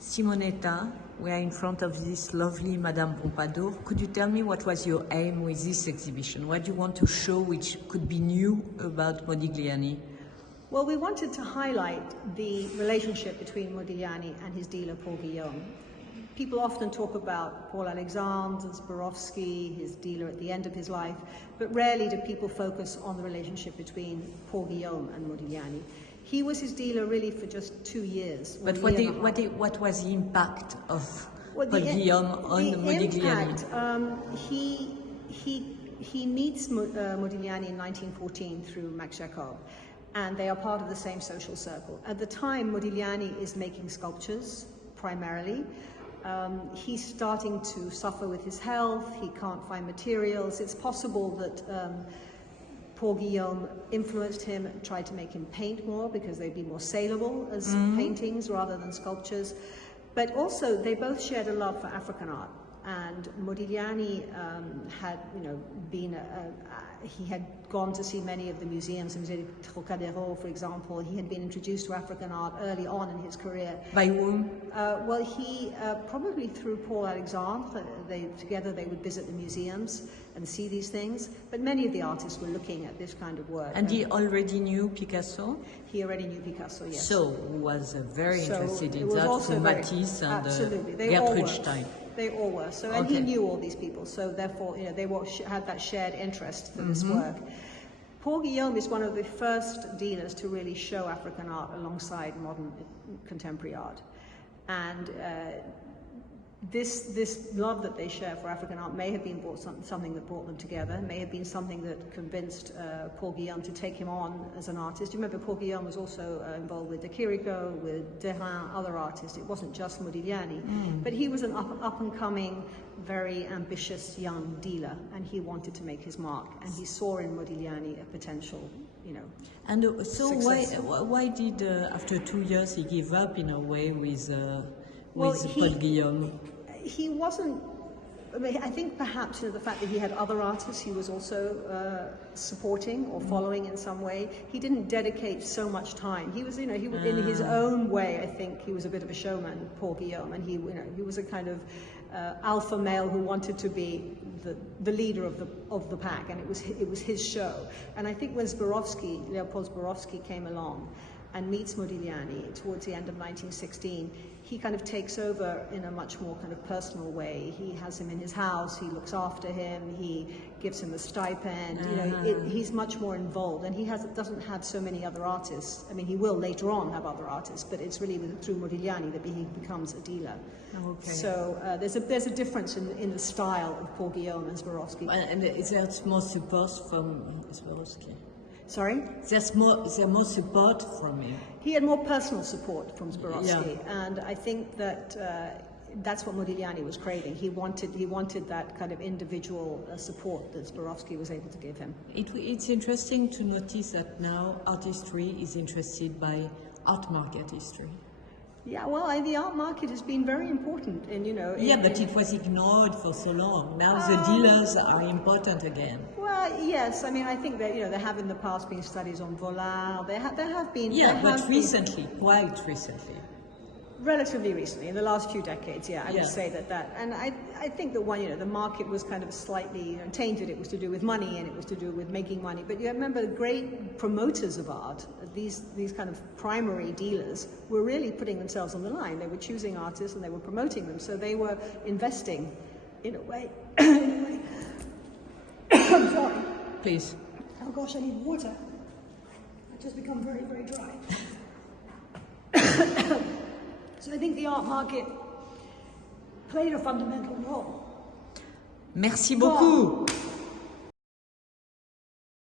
Simonetta, we are in front of this lovely Madame Pompadour. Could you tell me what was your aim with this exhibition? What do you want to show which could be new about Modigliani? Well, we wanted to highlight the relationship between Modigliani and his dealer, Paul Guillaume. People often talk about Paul Alexandre, Zborowski, his dealer at the end of his life, but rarely do people focus on the relationship between Paul Guillaume and Modigliani. He was his dealer really for just 2 years. But what was the impact of Paul Guillaume on Modigliani? He meets Modigliani in 1914 through Max Jacob, and they are part of the same social circle. At the time, Modigliani is making sculptures primarily. He's starting to suffer with his health. He can't find materials. It's possible that Paul Guillaume influenced him and tried to make him paint more because they'd be more saleable as paintings rather than sculptures. But also, they both shared a love for African art. And Modigliani had, he had gone to see many of the museums, the Musée de Trocadero, for example. He had been introduced to African art early on in his career. By whom? Well, he probably through Paul Alexandre. Together they would visit the museums and see these things. But many of the artists were looking at this kind of work. And he already knew Picasso? He already knew Picasso, yes. So he was very interested in that, through Matisse and Gertrude Stein. They all were. So, and he knew all these people. So therefore, they had that shared interest for this work. Paul Guillaume is one of the first dealers to really show African art alongside modern contemporary art. And this love that they share for African art may have been something that brought them together, may have been something that convinced Paul Guillaume to take him on as an artist. You remember Paul Guillaume was also involved with De Chirico, with Derain, other artists. It wasn't just Modigliani. But he was an up-and-coming, very ambitious young dealer, and he wanted to make his mark. And he saw in Modigliani a potential, And so success. why did, after 2 years, he give up in a way with Paul Guillaume? He wasn't. I think perhaps the fact that he had other artists he was also supporting or following in some way. He didn't dedicate so much time. He was, he was in his own way. I think he was a bit of a showman, Paul Guillaume, and he was a kind of alpha male who wanted to be the leader of the pack, and it was his show. And I think when Leopold Zborowski came along and meets Modigliani towards the end of 1916, he kind of takes over in a much more kind of personal way. He has him in his house, he looks after him, he gives him a stipend, he's much more involved, and he doesn't have so many other artists. I mean, he will later on have other artists, but it's really through Modigliani that he becomes a dealer. Okay. So there's a difference in the style of Paul Guillaume and Zborowski. And is there more support from Zborowski? Sorry? There's more support from him. He had more personal support from Zborowski, and I think that that's what Modigliani was craving. He wanted that kind of individual support that Zborowski was able to give him. It's interesting to notice that now artistry is interested by art market history. Yeah, well, the art market has been very important, and but it was ignored for so long. Now the dealers are important again. Well, yes. I mean, I think that there have in the past been studies on Vollard. There have been. Yeah, but recently, quite recently. Relatively recently, in the last few decades, I would say that. And I think that the market was kind of slightly tainted. It was to do with money, and it was to do with making money. But you remember the great promoters of art, these kind of primary dealers, were really putting themselves on the line. They were choosing artists and they were promoting them. So they were investing in a way. I'm sorry. Please. Oh gosh, I need water. I've just become very, very dry. So I think the art market played a fundamental role. Merci beaucoup.